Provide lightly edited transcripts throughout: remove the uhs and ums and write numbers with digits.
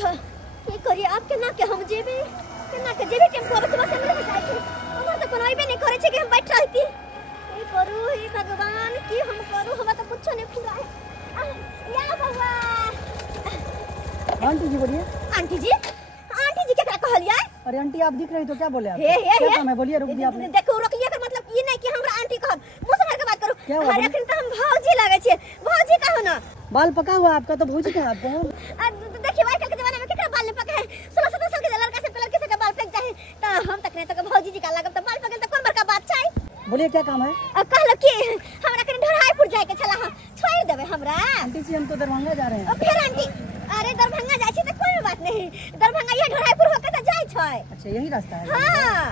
बुझा की करी आप केना के हम जेबे केना के जेबे टेम्पो अब बस हमरा जाय छै हमरा त कोनो आइबे नहीं करे छै कि हम बैठ रहती की करू हे भगवान की हम करू हमरा त कुछ नहीं फुराए या भगवान। आंटी जी बोलिए। आंटी जी क्या कहलिए? अरे आंटी आप दिख रही तो क्या बोले आप? क्या काम है बोलिए, रुक दिया आपने। देखो रोकिए का मतलब ये नहीं कि हमरा आंटी कहब मुंह से के बात करू। क्या हुआ? अरे अखन त हम भौजी लागे छे भौजी कहो ना। बाल पका हुआ आपका तो भौजी कहा आपको। देखिए भाई कल के जमाने में केकरा बाल नहीं पके है 16-17 साल के लड़का से लड़की से बाल फेंक जाए त हम तक नहीं तो भौजी जी का लागब त बाल पके त कोन बड़का बात छै। बोलिए क्या काम है? कहलो कि हमरा कने ढराईपुर जाए के छला हम छोड़ देबे हमरा। आंटी जी हम तो दरभंगा जा रहे हैं। फिर आंटी अरे दरभंगा जाय छी त कोई बात नहीं दरभंगा ये ढराईपुर होके त जाय छै। अच्छा यही रास्ता है। हां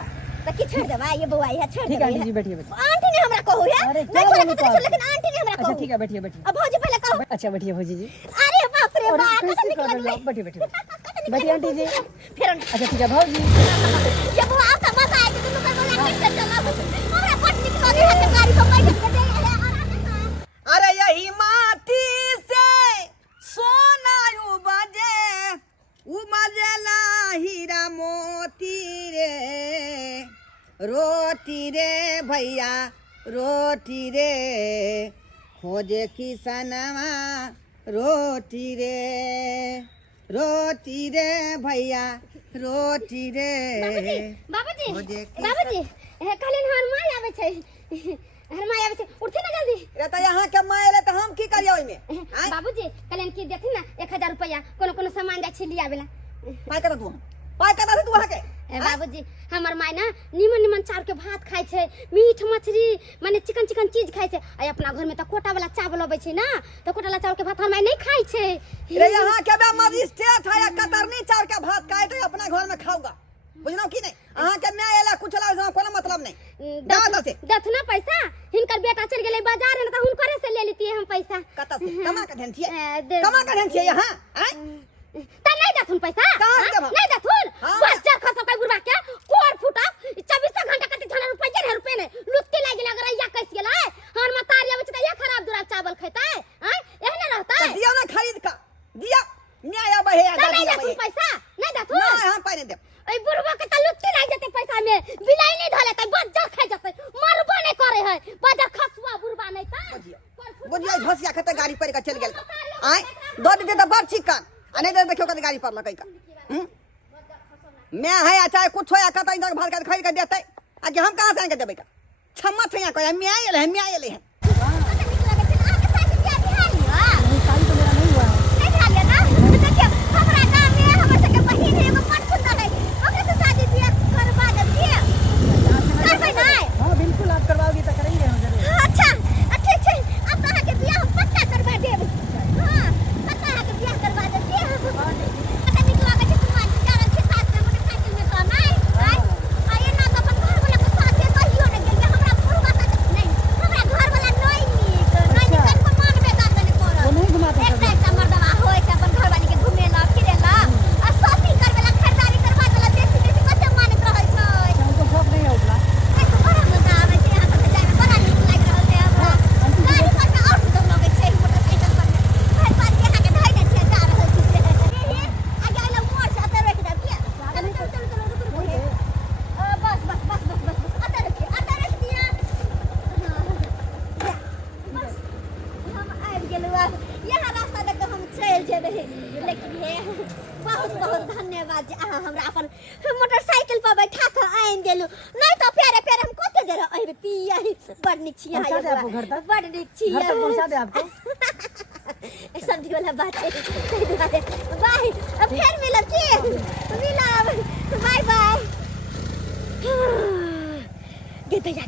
त की छोड़ देबा ये बउआ ये छोड़ ठीक देबा। है आंटी जी बैठिए बैठिए। आंटी ने हमरा कहू है अरे नहीं छोड़ के तो लेकिन आंटी ने हमरा कहू। अच्छा ठीक है बैठिए बैठिए। अब भौजी पहले कहू। अच्छा बैठिए भौजी जी। अरे बाप रे और बाप कैसे कर रहे हो आप? बैठिए बैठिए बैठिए आंटी जी। फिर अच्छा ठीक है भौजी। ये बउआ आपका मजा आए कि तुम लोग बोला कैसे चला हमरा पट निकल गई है गाड़ी पर बैठ के दे। अरे यही माटी से सोना उबजेला हीरा मोती रे रोटी रे भैया रोटी रे खोजे किसनवा रोटी रे भैया रोटी रे। बाबूजी कहलिन हर माय आवे छै उठे ना जल्दी। रे त यहाँ के मायले त हम की करियो ओइमे? बाबूजी कहलिन कि देखी ना 1000 रुपया कोनो सामान जाय छै लियावेला पाई कत तू वहाँ के? बाबूजी हमर माय ना निमन चाउर के भात खाय छै मीठ मछली माने चिकन चीज खाय छै आ अपना घर में त कोटा वाला चावल अबै छै ना त कोटा वाला चावल के भात हमर माय नहीं खाय छै। रे यहाँ के बे मजिस्ट्रेट है या कतरनी चाउर के भात खाए तो अपना घर में खाऊगा बुझना की नहीं? अहाँ के मैं एला कुछ ला कोनो मतलब नहीं। दथ ना पैसा हिनकर बेटा चल गेले बाजार में त हुनकरे से ले लेतिए हम पैसा। कत से कमा के धन छिए यहाँ त नहीं दथुन पैसा नहीं दथुन बाजार खसो के बुरबा के कोर फुटा 24 घंटा कति थाना रुपया ने लुत्ती लाग गेला अगर या कैस गेला हर मतारी आबै छै त या खराब दूरा चावल खैतै एहने रहतै। दिया ना खरीद का दिया न्याय बहे नहीं दथुन पैसा नहीं दथुन ना हम पाई नहीं दे ए बुरबा के त लुत्ती लाग जते पैसा में बिलाई नहीं धले त बाजार खा जते मरबो नहीं करे है बाजार खसुआ बुरबा नहीं त बुझिया झसिया खते गाड़ी पर के चल गेल आय दो दे त बड़ चिकन आ नहीं दे देखियो कते गाड़ी पर लकै का मैं है चाहे कुछ होया कतै इधर भर के खरीद के देतै आ कि हम कहां से आके देबै का छम्मा छैया कोई मैं आइले है बहुत धन्यवाद जी अहाँ हमरा अपन मोटरसाइकिल पर बैठा के आइन देलु नहीं तो प्यारे हम कते देर आइबे पिया बड़ निक छी बड़ निक छी घर तक पहुंचा दे आपको सब्जी वाला बात है बाय फिर मिलब की मिलब बाय बाय। गेतैया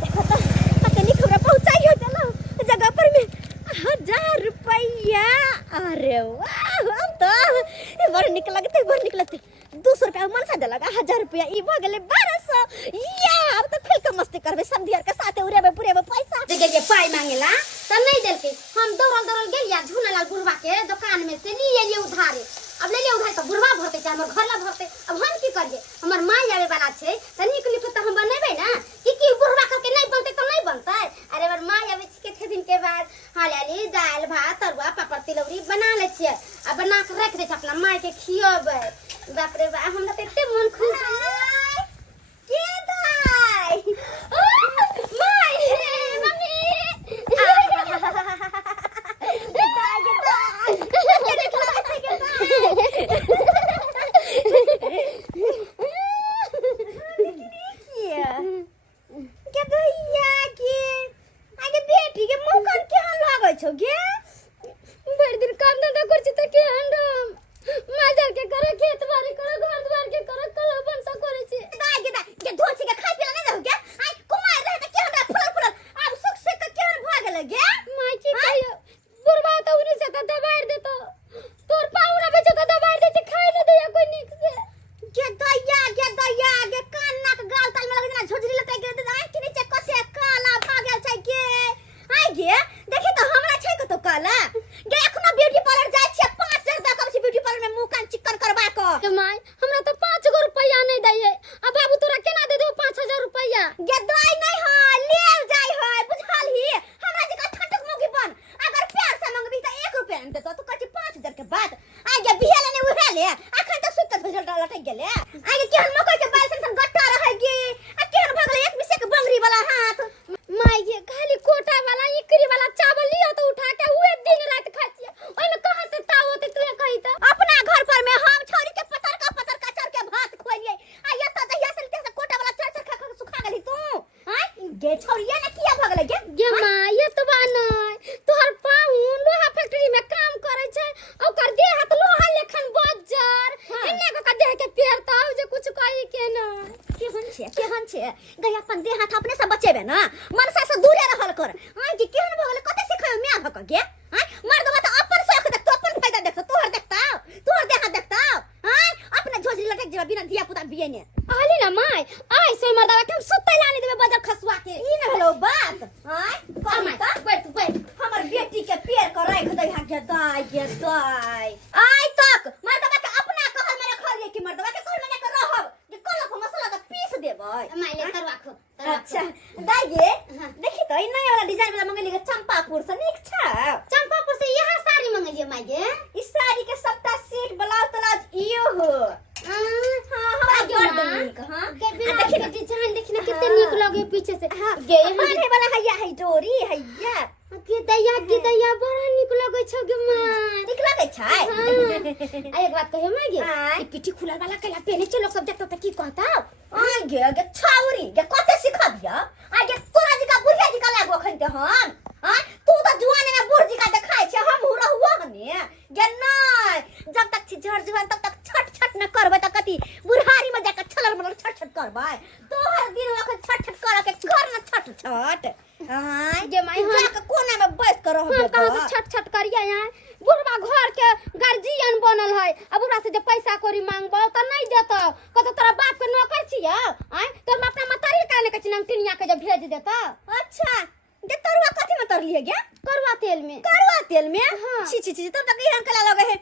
देखो तो पता नहीं खबर पहुंचाइयो चलो जगह पर में 1000 रुपया। अरे वाह हम तो बड़ निक लगते 200 रुपया मन से लगा 1000 रुपया ई भ गेले 1200 या अब तो खेल के मस्ती करबे सब दियर के साथे उड़ेबे पुरेबे पैसा जे के पाई मांगेला त नहीं देलके हम दौड़ल गेलिया झुनालाल बुढ़वा के दुकान में से लिए उधारे अब ले उधार तो बुढ़वा भरते चाहे हमर घर ला भरते अब हम की करिए हमर मां आवे वाला छे त निक तो हम बनेबे ना कि बुढ़वा के नहीं बनते तो नहीं बनते। अरे हमर मां आवे छी के दिन के बाद हालाली दाल भात तरुआ पापड़ तिलौरी बना ले छिए अब बना के रख दे अपना अपना माय के खियाबै बाप रे बा हमरा त एते मन खुश के दाई माय मम्मी के दैया के आगे बेटी के मुंह कान केहन लागै छौ गे बड़ दिन काम धंधा कर छी त के हंडम माजर के करे खेत बाड़ी करे घर द्वार के करे कला बनसा करे छी दाई के धोची के खाइ पिला नै रहू गे आई कुमार रहे त के हमरा फुलल अब सुख से के केहन भ गेलै गे माय की कहियो बुरबा त उनी से त दबाड़ देतो तोर पाउरा बेचो त दबाड़ दे छी खाइ न दैया कोई निक से के दैया के कान नाक गाल ताल में लगै ना झोझरी लटै के दाई के नीचे कसे काला भ गेल छै के आई गे देखि त हमरा छै कतो काला गे एखनो ब्यूटी पार्लर जाय छियै 5000 रुपया कम छै ब्यूटी पार्लर में मुंह कान चिकन करबा क के माय हमरा त 5 गो रुपया नै दैये आ बाबू तोरा केना दे देबो 5000 रुपया गे दाई नै ह ले जाय है बुझालही हमरा जे का ठटक मुगी बन अगर प्यार से मंगबी त 1 रुपया न देतो तू कहै 5000 के बात आई गे बिहेले नै उहे ले अखन त सुत भेजल लटक गेले आई गे केहन मकई के बाल सन गट्टा रहै गे आ केहन भ गेलै एक मिसे के बंगरी वाला हाथ माय ये खाली कोटा वाला इकरी वाला चावल लियो तो उठा के उहे दिन रात खाइ छियै ओइ में कहां से ताव होते तू कहि त अपना घर पर में हम छोरी के पतर का चर के भात खोलिए आ ये त दहिया से ते कोटा वाला चर खा खा सुखा गेली तू हां गे छोरिया ने किया भ गेलै गे माय ये तो बा नै तोहर पाउन लोहा फैक्ट्री में काम करे छै ओकर देह हाथ लोहा लेखन बज्जर एने का देह के पेड़ ताव जे कुछ कहि के नै केहन छे गई अपन देह हाथ अपने से बचेबे ना मनसा से दूरे रहल कर आई कि केहन भ गेलै कते सिखायो म्या भक गे हां मर्दवा त अपन शौक देख तो अपन फायदा देख तोहर देखता तोहर देह हाथ देखता हां अपने झोझरी लटक जेबा बिना धिया पुता बिये ने आली ना माय आई से मर्दवा के हम सुतै लानी देबे बजर खसवा के ई न भेलो बात हां कमाई त बैठ तू बैठ हमर बेटी के पेड़ कर राख दई हा गे दाई आई तक मर्दवा के अपना कहल में रखल कि मर्दवा के कहल में के रहब जे कलक मसाला त पीस देबै माय ले तरवा खो अच्छा दाई गे देखि त ई नया वाला डिजाइन वाला मंगली के चंपापुर से निक छ चंपापुर से यहाँ साड़ी मंगलिए माय गे ई साड़ी के सबटा सेट ब्लाउज तलाज इयो हो हां हमरा बड़ नीक हां देखि ना डिजाइन देखि ना कितने नीक लगे पीछे से गे बांधे वाला हैया है डोरी हैया के दैया बड़ा नीक लगे छ गे माय नीक लगे छै आ एक बात कहियो माय गे ई पिठी खुलल वाला कला पहने छ लोग सब देखतो त की कहता आई गे छावरी गे कते सिखा दिया आई गे तोरा जी का बुढ़िया जी का लागो खन के हम हां तू त जुआने में बुढ़ जी का देखाय छ हम हो रहुआ हने गे नै जब तक छी झड़ जुआन तब तक छट न करबे त कति बुढ़ारी में जाके छलल मलल छट करबे तोहर दिन ओखे छट कर के घर न छट हां गे माय हम जाके कोना में बैठ कर रहबे हम कहां से छट करिया यहाँ बुढ़वा घर के गार्जियन बनल है अब बुढ़ा से जे पैसा कोरी मांगबो त नहीं देतो कत तोरा बाप के नौकर छिया आय तोर अपना मतारी काने के चिन्ह टिनिया के जब भेज देता अच्छा गे तरुआ कथि में तरलिए गे करवा तेल में हां छी तब तक ई कला लगे है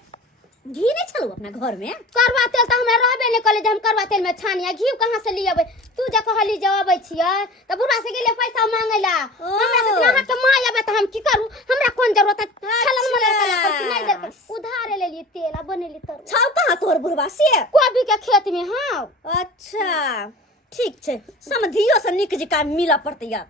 घी नहीं छलू अपना घर में करवा तेल त हमरा रहबे ने कले जे हम करवा तेल में छानिया घी कहां से लियबै तू जे कहली जवाबै छियै त बुढ़ा से गेले पैसा मांगैला हमरा से यहाँ के माय आबे त हम की करू हमरा कोन जरूरत है छलन मले कला कर नहीं दे उधार ले लिए तेल आ बनेली तर छौ कहां तोर बुढ़वा से कोबी के खेत में हां अच्छा ठीक छै समधियो से निक जिका मिला पड़तै यार